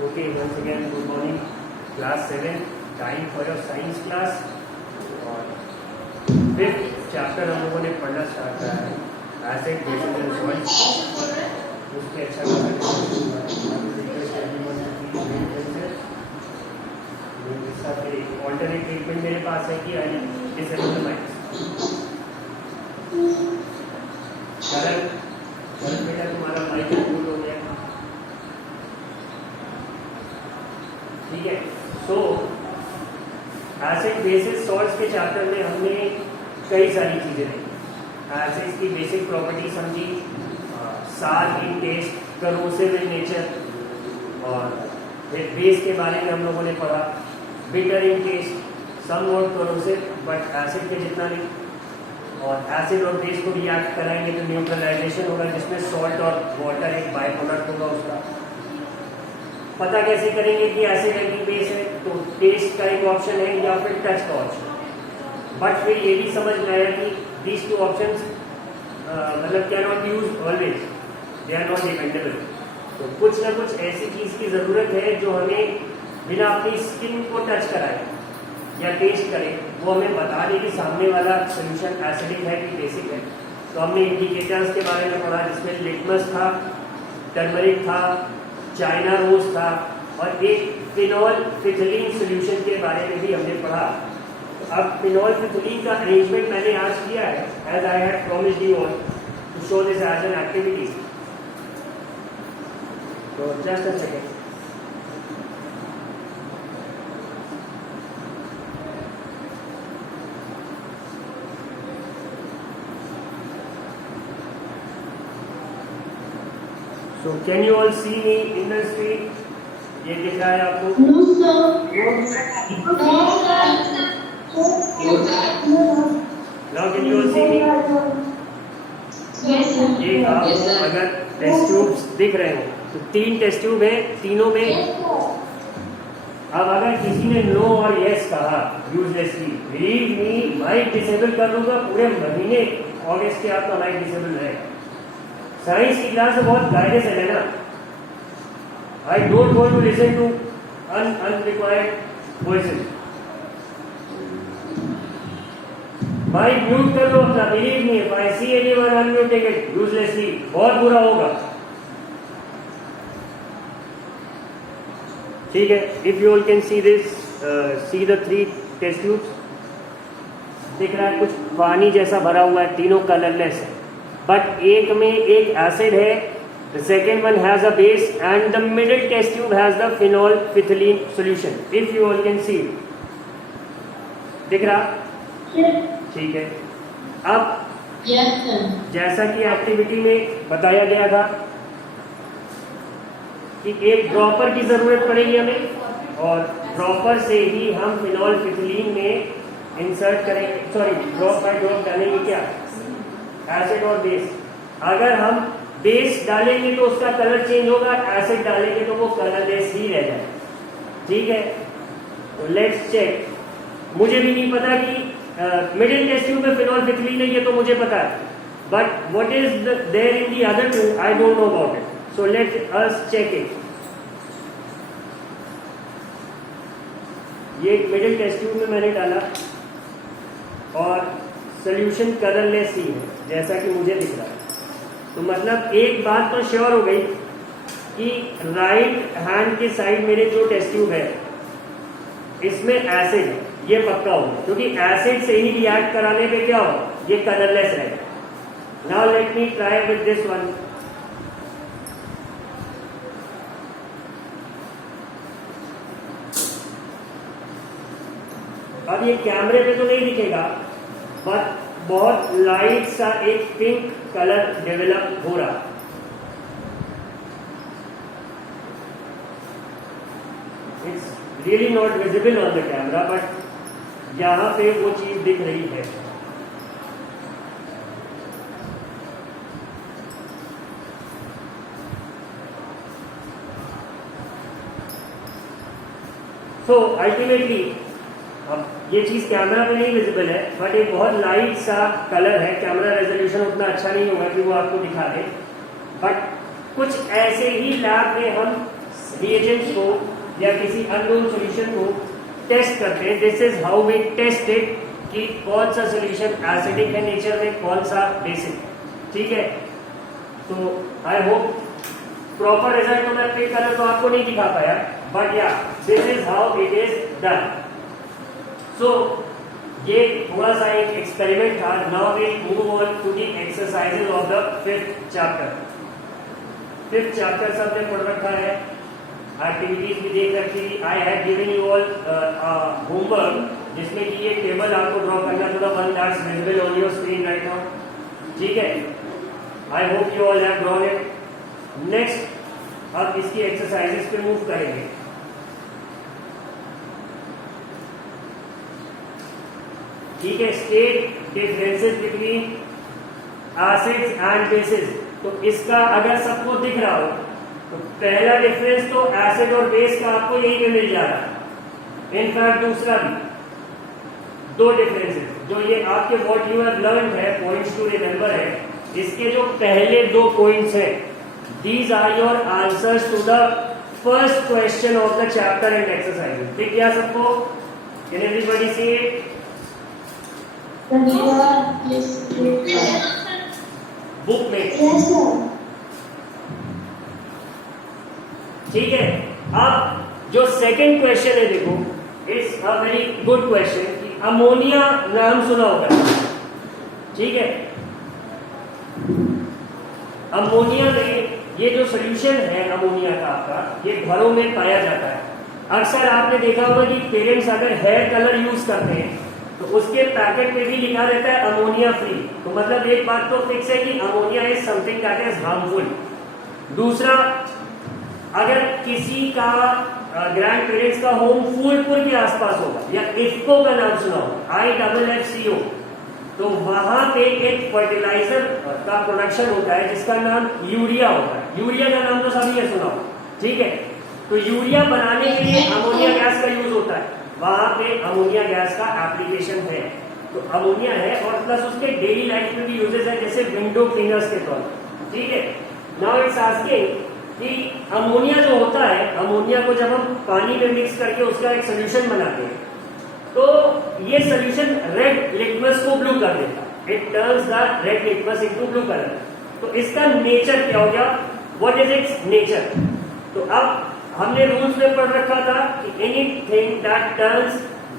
Okay, once again, good morning. Class 7, time for your science class. और fifth chapter हम लोगों ने पढ़ना स्टार्ट करा है, एसिड बेसिस एंड सॉल्ट्स। उसके अच्छा ऑल्टरनेट ट्रीटमेंट मेरे पास है कि डिसेबल माइंड। करण बेटा तुम्हारा माइक फुल हो गया, ठीक है। सो एसिड बेसिस सॉल्ट्स के चैप्टर में हमने कई सारी चीज़ें देखी। एसिड्स की बेसिक प्रॉपर्टी समझी, सार इन टेस्ट, करोसिव इन नेचर, और फिर बेस के बारे में हम लोगों ने पढ़ा, bitter in taste, some not corrosive but acid के जितना नहीं, और एसिड और बेस को रिएक्ट कराएंगे तो न्यूट्रलाइजेशन होगा, जिसमें सॉल्ट और वाटर एक बाय प्रोडक्ट होगा उसका। पता कैसे करेंगे कि एसिड है कि बेस है, तो टेस्ट का एक ऑप्शन है या फिर टच का ऑप्शन। बट फिर ये भी समझ में आया कि दीज टू ऑप्शंस मतलब can not use always, they are not dependable. तो कुछ ना कुछ ऐसी चीज़ की ज़रूरत है जो हमें बिना अपनी स्किन को टच कराए या टेस्ट करे, वो हमें बता दे कि सामने वाला सोल्यूशन एसिडिक है कि बेसिक है। तो हमने इंडिकेटर्स के बारे में पढ़ा, जिसमें लिटमस था, टर्मरिक था, चाइना रोज था, और एक फिनॉल फिथिलीन सोल्यूशन के बारे में भी हमने पढ़ा। अब फिनॉल फिथिलीन का अरेंजमेंट मैंने आज किया है, as I had promised you all to show this as an activity. तो just a second. So can you all see me in the screen? ये दिख रहा है आपको? No sir. Now can you all see me? Yes sir. ये आप अगर test tubes दिख रहे हो तो 3 टेस्ट ट्यूब है, तीनों में। अब अगर किसी ने नो और यस कहा uselessly, believe me, mic disable कर लूंगा पूरे महीने अगस्त के आपका माइक डिसेबल रहेगा। साइंस की क्लास में बहुत गाइडेंस है ना। I don't want to listen to unrequired voices. Mic mute कर लो अपना, believe me, if I see anyone unmuting it uselessly, बहुत बुरा होगा, ठीक है। If you all can see this, see the 3 test tubes, दिख रहा है कुछ पानी जैसा भरा हुआ है, तीनों कलरलेस है, बट एक में एक एसिड है, the second one has a base, and the middle test tube has the phenolphthalein solution. If you all can see, दिख रहा? ठीक है। अब Yes sir. जैसा कि एक्टिविटी में बताया गया था कि एक ड्रॉपर की जरूरत पड़ेगी हमें, और ड्रॉपर से ही हम फिनॉल फिथिलीन में इंसर्ट करेंगे, सॉरी ड्रॉप बाय ड्रॉप डालेंगे क्या, एसिड और बेस। अगर हम बेस डालेंगे तो उसका कलर चेंज होगा, एसिड डालेंगे तो वो कलरलेस ही रह जाए, ठीक है। तो लेट्स चेक। मुझे भी नहीं पता कि मिडिल टेस्ट ट्यूब में फिनॉल फिथिलीन है, ये तो मुझे पता है, but what is there in the other two, I don't know about it. So let us check it. ये मिडिल टेस्ट ट्यूब में मैंने डाला और सोल्यूशन कलरलेस ही है, जैसा कि मुझे दिख रहा है। तो मतलब एक बात तो श्योर हो गई कि राइट हैंड के साइड मेरे जो टेस्ट ट्यूब है इसमें एसिड है, ये पक्का होगा, क्योंकि एसिड से ही रिएक्ट कराने पे क्या होगा, ये कलरलेस रहेगा। Now let me try with this one. अब ये कैमरे पे तो नहीं दिखेगा, बट बहुत लाइट सा एक पिंक कलर डेवलप हो रहा। It's really not visible on the camera, but यहां पे वो चीज दिख रही है। सो अल्टीमेटली अब ये चीज कैमरा में नहीं विजिबल है, बट एक बहुत लाइट सा कलर है। कैमरा रेजोल्यूशन उतना अच्छा नहीं होगा कि वो आपको दिखा दे, बट कुछ ऐसे ही लैब में हम रिएजेंट्स को या किसी अननोन सॉल्यूशन को टेस्ट करते हैं। This is how we test it कि कौन सा सॉल्यूशन एसिडिक है नेचर में, कौन सा बेसिक। ठीक है, तो आई होप प्रॉपर रिजल्ट तो मैं पिक करा तो आपको नहीं दिखा पाया, बट या this is how it is done. So ये थोड़ा सा एक एक्सपेरिमेंट था। Now we move on to the exercises of the 5th chapter. 5th chapter सबने पढ़ रखा है, एक्टिविटीज भी देख रखी थी। I have given you all homework जिसमें कि ये टेबल आपको ड्रॉ करना थोड़ा one that's visible on your screen right now. ठीक है, I hope you all have drawn it. Next अब इसकी एक्सरसाइजेस पे मूव करेंगे। ठीक है, state differences between acids and bases. तो इसका अगर सबको दिख रहा हो तो पहला डिफरेंस तो एसिड और बेस का आपको यही पे मिल जा रहा है। इनफैक्ट दूसरा भी दो डिफरेंसेस जो ये आपके व्हाट यू हैव लर्न्ड है, पॉइंट्स टू रिमेंबर है, इसके जो पहले दो पॉइंट्स हैं, these are your answers to the first question of the chapter and exercise. दिख गया सबको? Can everybody see it? Book में। ठीक है, अब जो सेकंड क्वेश्चन है देखो, it's a very good question कि अमोनिया नाम सुना होगा। ठीक है, अमोनिया में ये जो सोल्यूशन है अमोनिया का आपका, ये घरों में पाया जाता है। अक्सर आपने देखा होगा कि पेरेंट्स अगर हेयर कलर यूज करते हैं तो उसके पैकेट पे भी लिखा रहता है अमोनिया फ्री। तो मतलब एक बात तो फिक्स है कि ammonia is something that is harmful. दूसरा, अगर किसी का ग्रैंड पेरेंट्स का होम फूलपुर के आसपास होगा या इफ्को का नाम सुना होगा, IFFCO, तो वहां पे एक फर्टिलाइजर का प्रोडक्शन होता है जिसका नाम यूरिया होता है। यूरिया का नाम तो सभी ने सुना होगा। ठीक है, तो यूरिया बनाने के लिए अमोनिया गैस का यूज होता है, वहां पे अमोनिया गैस का एप्लीकेशन है। तो अमोनिया है और प्लस उसके डेली लाइफ में भी यूजेस है, जैसे विंडो क्लीनर्स के तौर पर। ठीक है, नाउ इट्स आस्किंग कि अमोनिया जो होता है, अमोनिया को जब हम पानी में मिक्स करके उसका एक सोल्यूशन बनाते हैं तो ये सोल्यूशन रेड लिटमस को ब्लू कर देता है। It turns the red litmus into blue colour. तो इसका नेचर क्या हो गया? What is its nature? तो अब हमने रूल्स में पढ़ रखा था कि anything that turns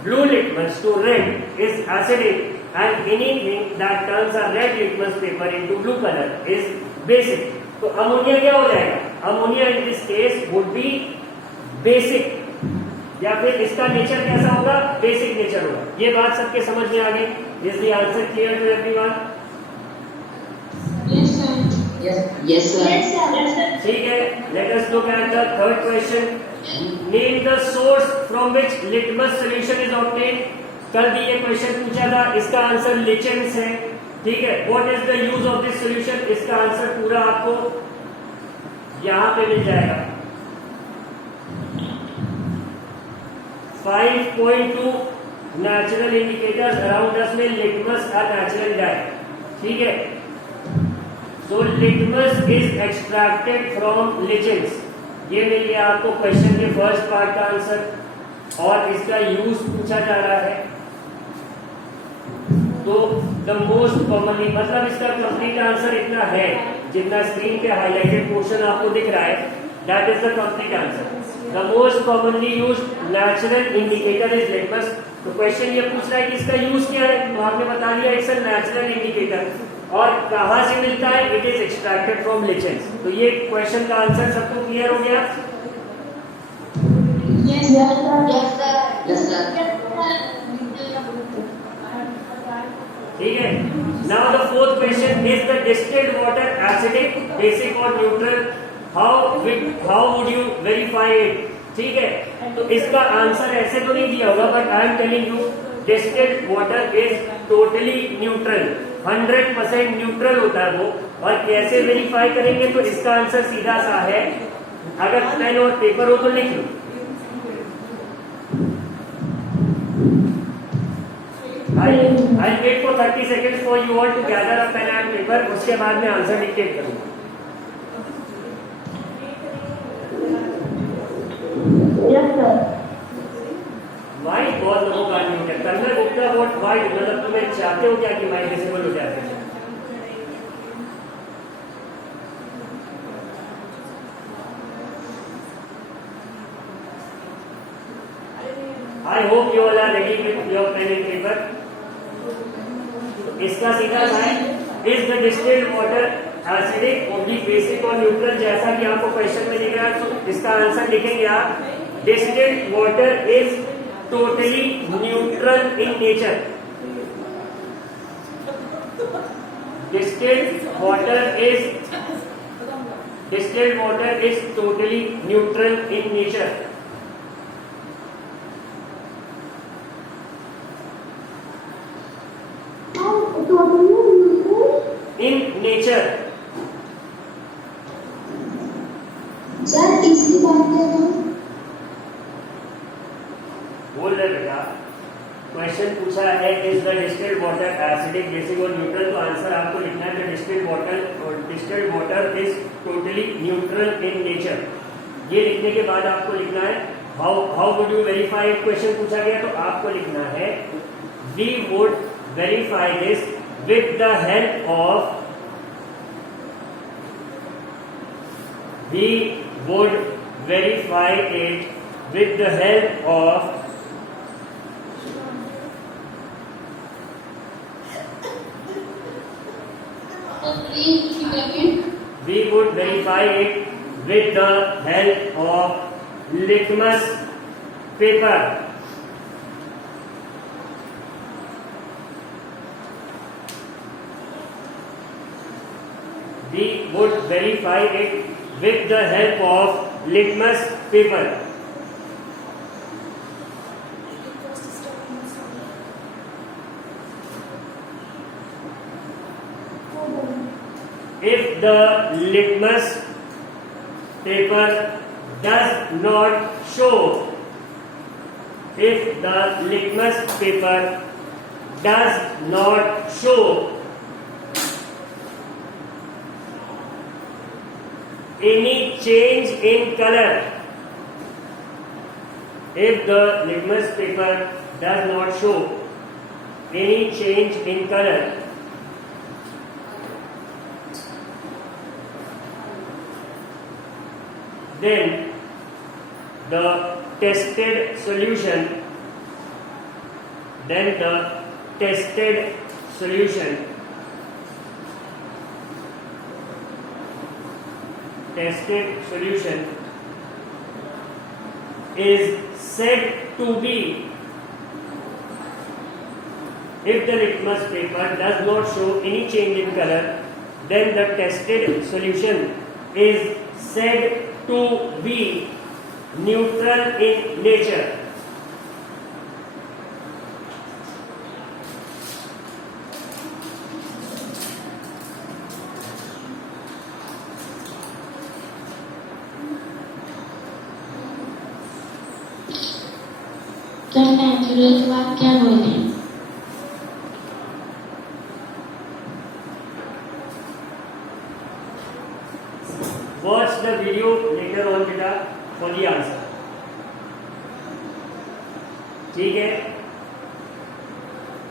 blue litmus to red is acidic and anything that turns a red litmus paper into blue colour is basic. तो अमोनिया क्या हो जाएगा? Ammonia in this case would be basic, या फिर इसका नेचर कैसा होगा? Basic nature होगा। ये बात सबके समझ में आ गई? Is the answer clear to everyone? Yes, sir. ठीक है, let us look at the third question. Name the source from which litmus solution is obtained. कल भी ये क्वेश्चन पूछा था, इसका आंसर लिचेंस है। ठीक है, what is the use of this solution? इसका आंसर पूरा आपको यहां पे मिल जाएगा। 5.2 नेचुरल इंडिकेटर्स अराउंड अस में लिटमस अ नेचुरल डाई। ठीक है, so litmus is extracted from lichens। ये मिल गया आपको क्वेश्चन के फर्स्ट पार्ट का आंसर, और इसका यूज पूछा जा रहा है। तो द मोस्ट कॉमनली, मतलब इसका कंप्लीट आंसर इतना है जितना स्क्रीन पे हाईलाइटेड पोर्शन आपको दिख रहा है, that is the complete answer. The most commonly used natural indicator is litmus. तो क्वेश्चन ये पूछ रहा है कि इसका यूज क्या है, तो आपने बता दिया इट्स अ नेचुरल इंडिकेटर। और कहां से मिलता है? It is extracted from lichens. तो ये क्वेश्चन का आंसर सबको क्लियर हो गया? Yes, sir. Yes, sir. ठीक है, now the fourth question, is the distilled water acidic, basic और neutral? How would you verify it? ठीक है, तो इसका आंसर ऐसे तो नहीं दिया होगा, but I am telling you distilled water is totally neutral, 100% neutral होता है वो। और कैसे वेरीफाई करेंगे? तो इसका आंसर सीधा सा है, अगर पेन और पेपर हो तो लिख लो। I'll wait for 30 seconds for you all to gather a pen and paper, उसके बाद में आंसर डिक्टेट करूंगा। वाइड मतलब तुम्हें चाहते हो क्या कि माइक डिसेबल हो जाए? I hope you all are ready with your pen and paper. इसका सीधा सा है, is the distilled water acidic, oblique, basic और neutral, जैसा कि आपको क्वेश्चन में दिख रहा है। तो इसका आंसर लिखेंगे आप, distilled water is totally neutral in nature. Distilled water is totally neutral in nature. In nature. Sir तीसरी बात है ना, बोल रहे बेटा, क्वेश्चन पूछा है is the distilled water acidic, basic और न्यूट्रल, तो आंसर आपको लिखना है the distilled water is totally neutral in nature. ये लिखने के बाद आपको लिखना है how would you verify. Question पूछा गया तो आपको लिखना है we would verify this with the help of, we would verify it with the help of we would verify it with the help of litmus paper. We would verify it with the help of litmus paper. If the litmus paper does not show, if the litmus paper does not show any change in color, if the litmus paper does not show any change in color, then the tested solution is said to be, if the litmus paper does not show any change in color, then the tested solution is said to be neutral in nature. तो natural के बाद क्या बोले? Watch the video later on beta for the answer. ठीक है?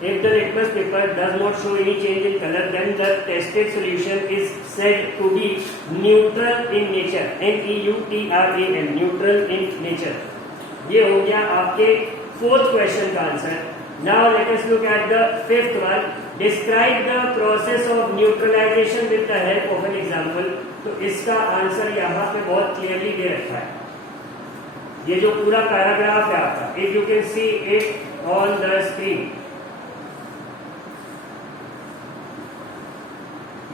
If the litmus paper does not show any change in color, then the tested solution is said to be neutral in nature. N-E-U-T-R-A-L, neutral in nature. ये हो गया आपके fourth question का answer. Now let us look at the fifth one. Describe the process of neutralisation with the help of an example. तो इसका answer यहाँ पे बहुत क्लियरली दे रखा है। ये जो पूरा पैराग्राफ है आपका, if you can see it on the screen,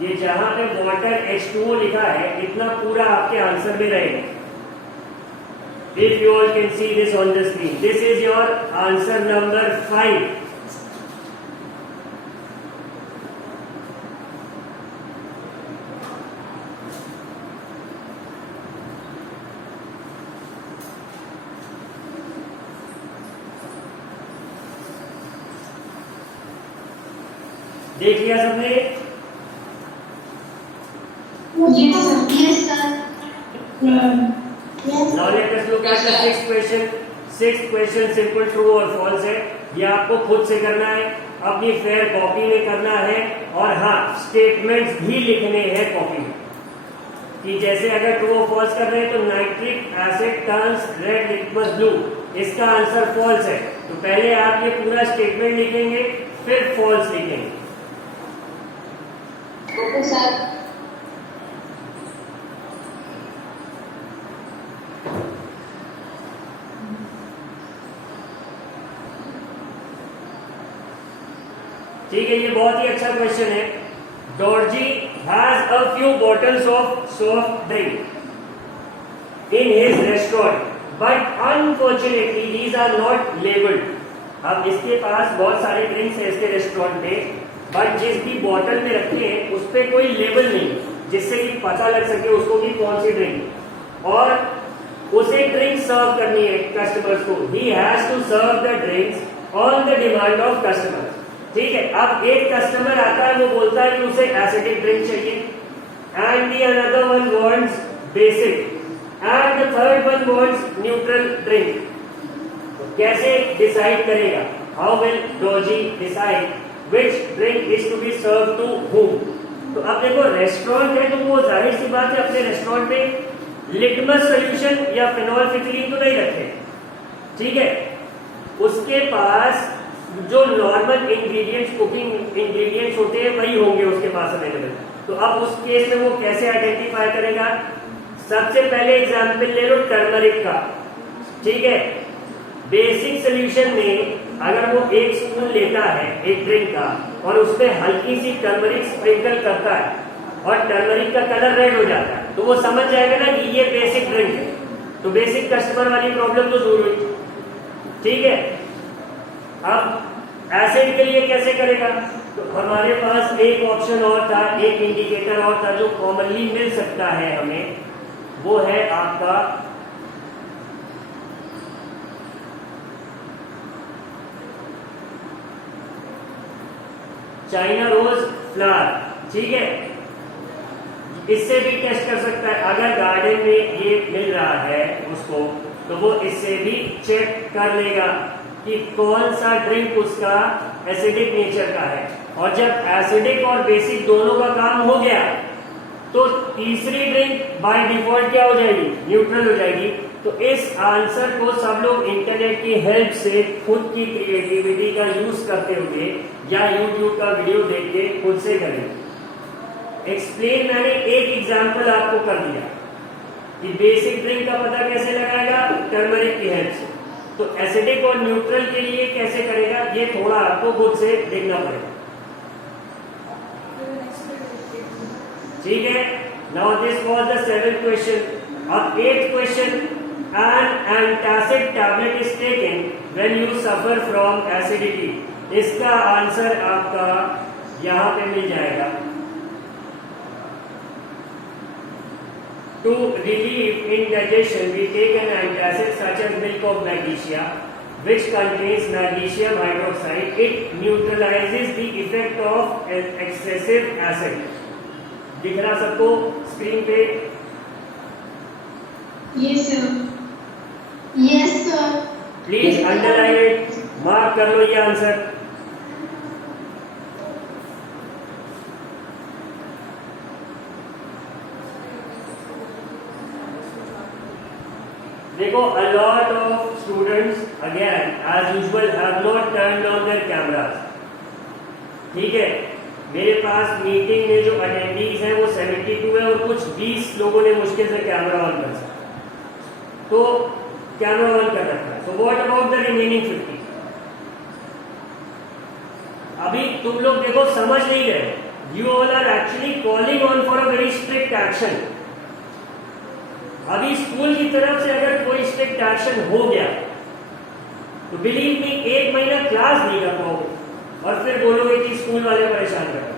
ये जहां पे वाटर H2O लिखा है, इतना पूरा आपके आंसर में रहेगा। If you all can see this on the screen, this is your answer number 5. देख लिया सबने? Yes, sir. Now let us look at the sixth question. Sixth question, simple true or false है। ये आपको खुद से करना है, अपनी फेयर कॉपी में करना है। और हाँ, स्टेटमेंट्स भी लिखने हैं कॉपी में कि जैसे अगर ट्रू और फॉल्स कर रहे हैं तो nitric asset turns red liquid blue, इसका आंसर फॉल्स है। तो पहले आप ये पूरा स्टेटमेंट लिखेंगे, फिर फॉल्स लिखेंगे। Okay sir. ठीक है, ये बहुत ही अच्छा क्वेश्चन है। Dorji has a few bottles of soft drink in his restaurant but unfortunately these are not labelled. अब इसके पास बहुत सारे ड्रिंक्स है इसके रेस्टोरेंट में, बट जिस भी बॉटल में रखे हैं उस पर कोई लेबल नहीं जिससे कि पता लग सके उसको कि कौन सी ड्रिंक, और उसे ड्रिंक सर्व करनी है कस्टमर्स को। He has to serve the drinks on the demand of customers. ठीक है, अब एक कस्टमर आता है, वो बोलता है कि उसे एसिडिक ड्रिंक चाहिए, and the another one wants basic, and the third one wants neutral drink. तो कैसे डिसाइड करेगा? How will Dorji decide which drink is to be serve to whom? तो अब देखो, रेस्टोरेंट है तो वो जाहिर सी बात है अपने रेस्टोरेंट में लिटमस सोल्यूशन या फिनोल्फिथिलीन तो नहीं रखते। ठीक है, उसके पास जो नॉर्मल इंग्रेडिएंट्स, कुकिंग इंग्रेडिएंट्स होते हैं वही होंगे उसके पास अवेलेबल। तो अब उस केस में वो कैसे आइडेंटिफाई करेगा? सबसे पहले एग्जांपल ले लो टर्मरिक का। ठीक है, बेसिक सोल्यूशन में अगर वो एक स्पून लेता है एक ड्रिंक का और उसमें हल्की सी टर्मरिक स्प्रिंकल करता है और टर्मरिक का कलर रेड हो जाता है, तो वो समझ जाएगा ना कि ये बेसिक ड्रिंक है। तो बेसिक कस्टमर वाली प्रॉब्लम तो दूर हुई। ठीक है, अब एसिड के लिए कैसे करेगा? तो हमारे पास एक ऑप्शन और था, एक इंडिकेटर और था जो कॉमनली मिल सकता है हमें, वो है आपका चाइना रोज फ्लावर। ठीक है, इससे भी टेस्ट कर सकता है। अगर गार्डन में ये मिल रहा है उसको, तो वो इससे भी चेक कर लेगा कि कौन सा ड्रिंक उसका एसिडिक नेचर का है। और जब एसिडिक और बेसिक दोनों का काम हो गया तो तीसरी ड्रिंक बाय डिफॉल्ट क्या हो जाएगी? न्यूट्रल हो जाएगी। तो इस आंसर को सब लोग इंटरनेट की हेल्प से खुद की क्रिएटिविटी का यूज करते हुए या यूट्यूब का वीडियो देख के खुद से करें। एक्सप्लेन मैंने एक एग्जांपल आपको कर दिया कि बेसिक ड्रिंक का पता कैसे लगाएगा? टर्मरिक की हेल्प से। तो एसिडिक और न्यूट्रल के लिए कैसे करेगा, ये थोड़ा आपको खुद से देखना पड़ेगा। ठीक है, now this was the 7th question. अब 8th question, an antacid tablet is taken when you suffer from acidity. इसका आंसर आपका यहां पे मिल जाएगा। To relieve indigestion, we take an antacid such as milk of magnesia, which contains magnesium hydroxide. It neutralizes the effect of an excessive acid. दिख रहा सबको screen पे? Yes sir. Yes sir. Please underline it, mark कर लो ये answer. देखो, a lot of students again as usual have not turned on their cameras. ठीक है, मेरे पास मीटिंग में जो अटेंडीज हैं वो 72 है और कुछ 20 लोगों ने मुश्किल से कैमरा ऑन कर सकता, तो कैमरा ऑन कर रखा है। So what about the remaining 50? अभी तुम लोग देखो समझ नहीं रहे, you all are actually calling on for a very strict action. अभी स्कूल की तरफ से अगर कोई स्ट्रिक्ट एक्शन हो गया तो बिलीव मी 1 महीना क्लास नहीं कर पाओगे और फिर बोलोगे कि स्कूल वाले परेशान कर रहे।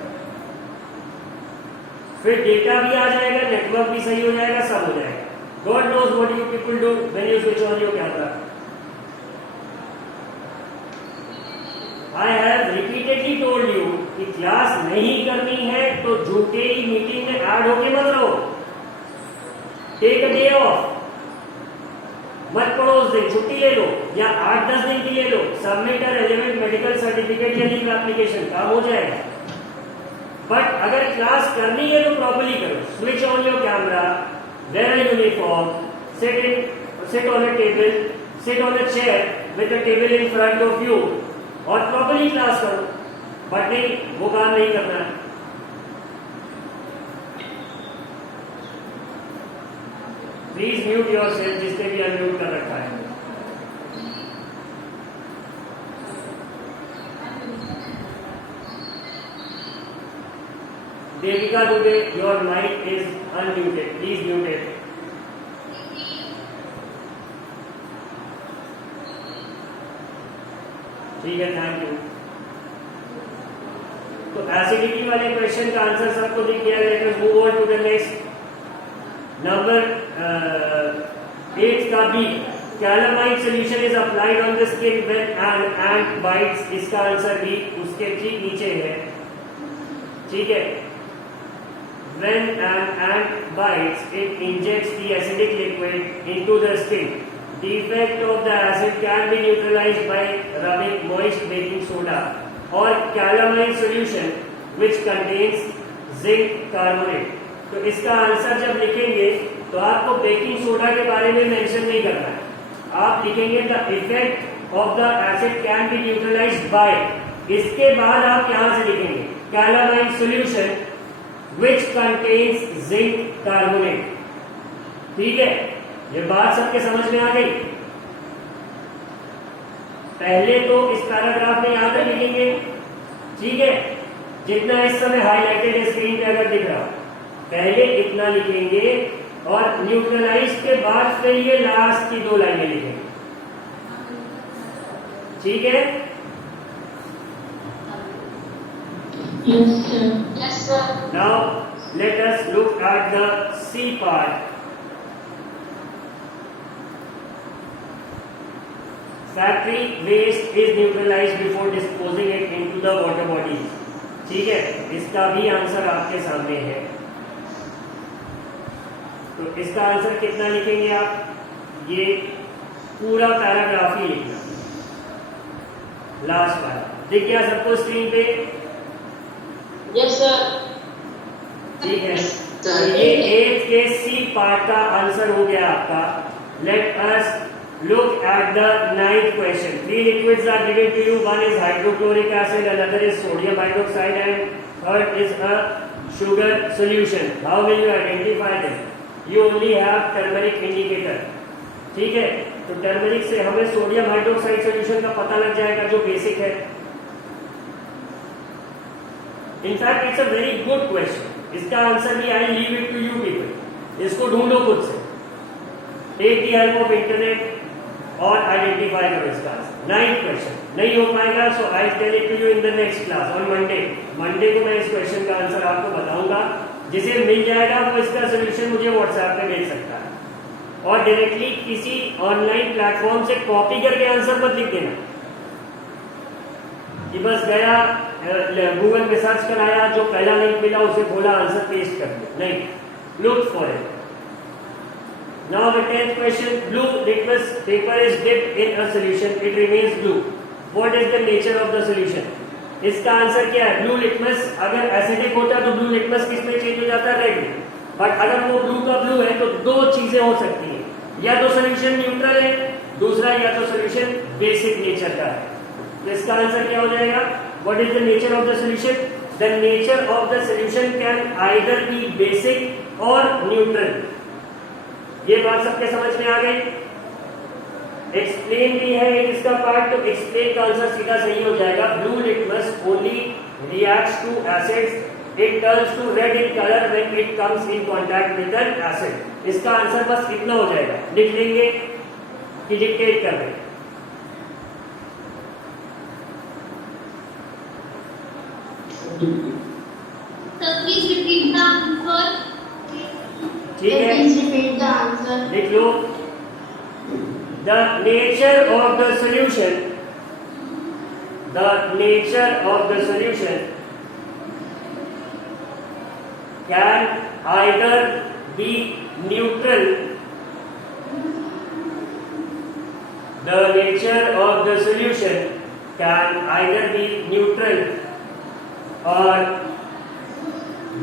फिर डेटा भी आ जाएगा, नेटवर्क भी सही हो जाएगा, सब हो जाएगा। God knows what you people do when you switch on your camera. I have repeatedly told you कि क्लास नहीं करनी है तो झूठे ही मीटिंग में ऐड होके मत रहो। Take a day off. मत पढ़ो उस दिन, छुट्टी ले लो या 8-10 दिन की ले लो, submit a relevant medical certificate या लीव एप्लीकेशन, काम हो जाएगा। बट अगर क्लास करनी है तो प्रॉपर्ली करो, switch on your camera, wear a uniform, sit on a table, sit on a chair with a table in front of you और प्रॉपर्ली क्लास करो। बट नहीं, वो काम नहीं करना है। प्लीज म्यूट योरसेल्फ, जिसने भी अनम्यूट कर रखा है। Devika Dubey, your mic is unmuted, please mute it. ठीक है, थैंक यू। तो एसिडिटी वाले क्वेश्चन का आंसर सबको दिख गया। Let us move on to the next. Number 8 का B, calamine solution is applied on the skin when an ant bites. इसका आंसर बी उसके ठीक नीचे है। ठीक है, when an ant bites it injects the acidic liquid into the skin. The effect of the acid can be neutralized by rubbing moist baking soda or calamine solution which contains zinc carbonate। तो इसका answer जब लिखेंगे तो आपको baking soda के बारे में mention नहीं करना है, आप लिखेंगे the effect of the acid can be neutralised by. इसके बाद आप यहां से लिखेंगे calamine solution which contains zinc carbonate। ठीक है, ये बात सबके समझ में आ गई। पहले तो इस पैराग्राफ में यहां तक लिखेंगे। ठीक है, जितना इस समय हाईलाइटेड है स्क्रीन पे अगर दिख रहा, पहले इतना लिखेंगे और न्यूट्रलाइज के बाद फिर ये लास्ट की 2 लाइनें लिखेंगे। ठीक है, Yes, sir. Now let us look at the C part. Factory waste is neutralized before disposing it into the water bodies। ठीक है, इसका भी आंसर आपके सामने है। तो इसका आंसर कितना लिखेंगे आप? ये पूरा पैराग्राफ ही लिखना, लास्ट वाला। दिख गया सबको स्क्रीन पे? Yes, sir. ठीक है, तो ये 8 के सी पार्ट का आंसर हो गया आपका। Let us look at the 9th question। 3 liquids are given to you, one is hydrochloric acid, another is sodium hydroxide and third is a sugar solution। How will you identify them? You only have turmeric indicator। ठीक है, तो turmeric से हमें sodium hydroxide solution का पता लग जाएगा जो बेसिक है। In fact it's a very good question. इसका आंसर भी I leave it to you people, इसको ढूंढो खुद से, take the help of internet और आइडेंटिफाई करो इसका आंसर। 9th क्वेश्चन नहीं हो पाएगा, so I tell it to you in the next class on Monday को मैं इस क्वेश्चन का आंसर आपको बताऊंगा। जिसे मिल जाएगा वो इसका सोल्यूशन मुझे व्हाट्सएप पे भेज सकता है और डायरेक्टली किसी ऑनलाइन प्लेटफॉर्म से कॉपी करके आंसर मत लिख देना कि बस गया गूगल में सर्च कराया, जो पहला लिंक मिला उसे खोला, आंसर पेस्ट कर दिया। नहीं, look for it. Now the 10th question, blue litmus paper is dipped in a solution, it remains blue. What is the nature of the solution? इसका आंसर क्या है? ब्लू लिटमस अगर एसिडिक होता है तो ब्लू लिटमस किस में change हो जाता है? रेड में। बट अगर वो ब्लू का ब्लू है तो 2 चीजें हो सकती हैं, या तो सोल्यूशन न्यूट्रल है, दूसरा या तो सोल्यूशन बेसिक नेचर का है। तो इसका आंसर क्या हो जाएगा? What is the nature of the solution? The nature of the solution can either be basic or neutral। ये बात सबके समझ में आ गई? एक्सप्लेन भी है एक इसका पार्ट, तो एक्सप्लेन का आंसर सीधा सही हो जाएगा। Blue litmus only reacts to acids, it turns to red in colour when it comes in contact with an acid. इसका आंसर बस इतना हो जाएगा, लिख लेंगे कि डिक्टेट कर रहे हैं। Please repeat the answer। ठीक है, Please repeat the answer। लिख लो। The nature of the solution, the nature of the solution can either be neutral the nature of the solution can either be neutral or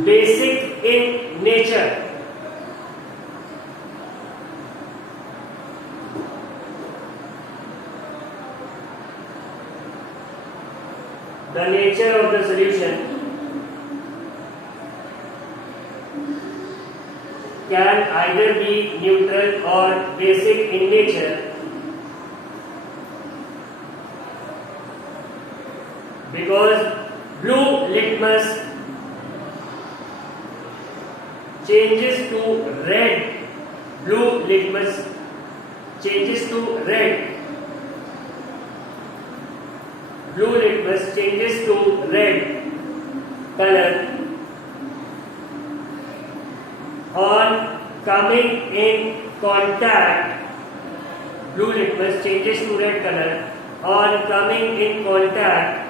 basic in nature. The nature of the solution can either be neutral or basic in nature because blue litmus changes to red. Blue litmus changes to red. Blue litmus changes to red color on coming in contact. Blue litmus changes to red color on coming in contact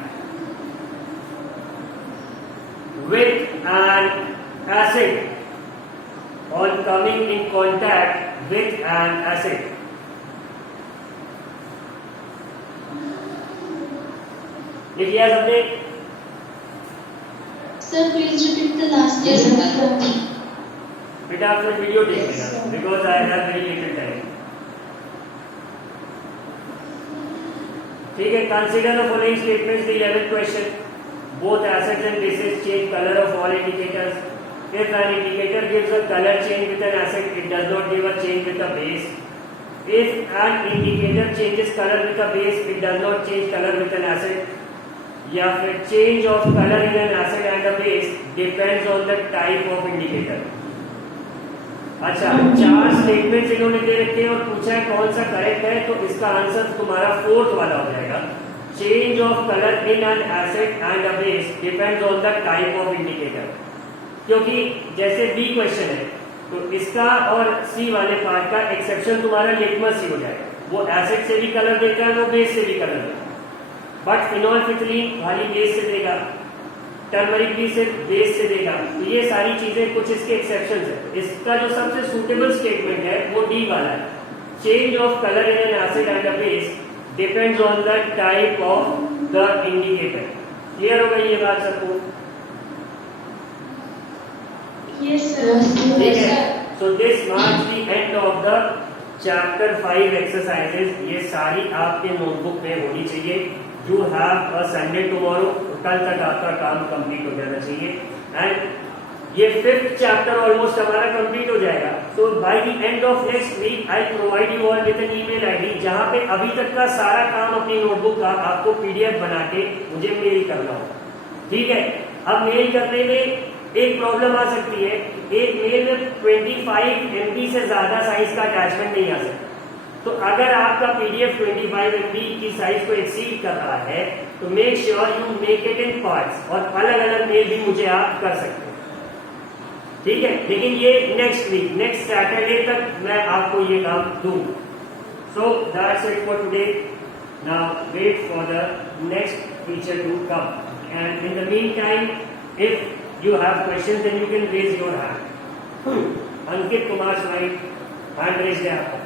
with an acid. On coming in contact with an acid. लिख लिया सबने? Sir, please repeat the last Yes, sentence. बेटा आपने video देख लेना because I have very little time. ठीक है. Consider the following statements. The 11th question. Both acids and bases change colour of all indicators. If an indicator gives a color change with an acid, it does not give a change with a base. If an indicator changes color with a base, it does not change color with an acid. या फिर change of color in an acid and a base depends on the type of indicator. अच्छा, 4 statements इन्होंने दे रखे हैं और पूछा है कौन सा करेक्ट है, तो इसका आंसर तुम्हारा 4th वाला हो जाएगा. Change of color in an acid and a base depends on the type of indicator. क्योंकि जैसे बी क्वेश्चन है तो इसका और सी वाले पार्ट का एक्सेप्शन तुम्हारा लिटमस ही हो जाएगा. वो एसिड से भी कलर देता है, वो बेस से भी कलर देता है. बट फिनोल्फिथलीन खाली बेस से देगा, टर्मरिक भी सिर्फ बेस से देगा. तो ये सारी चीजें कुछ इसके एक्सेप्शन है. इसका जो सबसे सूटेबल स्टेटमेंट है वो डी वाला है. Change of colour in an acid and a base depends on the type of the indicator. Clear हो गई ये बात सबको? Yes, sir. ठीक है. So this marks the end of the chapter 5 exercises. ये सारी आपके नोटबुक में होनी चाहिए. You have a Sunday tomorrow. कल तक आपका काम कंप्लीट हो जाना चाहिए. एंड ये 5th चैप्टर ऑलमोस्ट हमारा कंप्लीट हो जाएगा. So by the end of next week I provide you all with an email ID जहां पे अभी तक का सारा काम अपनी नोटबुक का आपको पीडीएफ बना के मुझे मेल करना हो. ठीक है. अब मेल करने में एक प्रॉब्लम आ सकती है. एक मेल में 25 MB से ज्यादा साइज का अटैचमेंट नहीं आ सकता. तो अगर आपका पीडीएफ 25 MB की साइज को एक्सीड कर रहा है तो make sure you make it in parts. और अलग अलग मेल भी मुझे आप कर सकते हैं. ठीक है. लेकिन ये नेक्स्ट वीक, नेक्स्ट सैटरडे तक मैं आपको ये काम दूं. So that's it for today. Now wait for the next teacher to come. And in the meantime if you have questions then you can raise your hand. Ankit Kumar Swai, hand raised है आपका.